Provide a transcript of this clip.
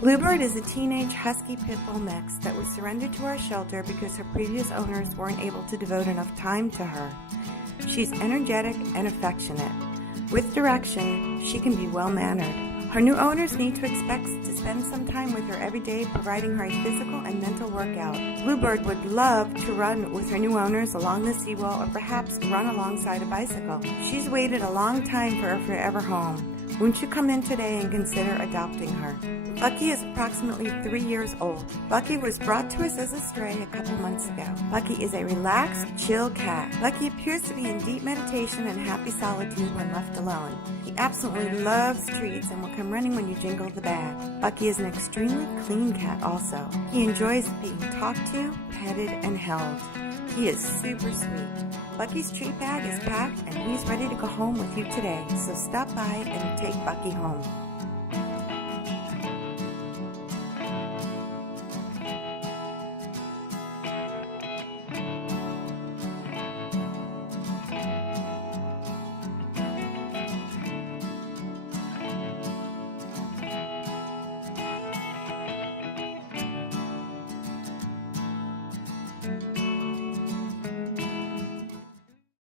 Blue Bird is a teenage husky pit bull mix that was surrendered to our shelter because her previous owners weren't able to devote enough time to her. She's energetic and affectionate. With direction, she can be well-mannered. Her new owners need to expect to spend some time with her every day, providing her a physical and mental workout. Blue Bird would love to run with her new owners along the seawall or perhaps run alongside a bicycle. She's waited a long time for her forever home. Won't you come in today and consider adopting her? Bucky is approximately 3 years old. Bucky was brought to us as a stray a couple months ago. Bucky is a relaxed, chill cat. Bucky appears to be in deep meditation and happy solitude when left alone. He absolutely loves treats and will come running when you jingle the bag. Bucky is an extremely clean cat also. He enjoys being talked to, petted, and held. He is super sweet. Bucky's treat bag is packed and he's ready to go home with you today, so stop by and take Bucky home.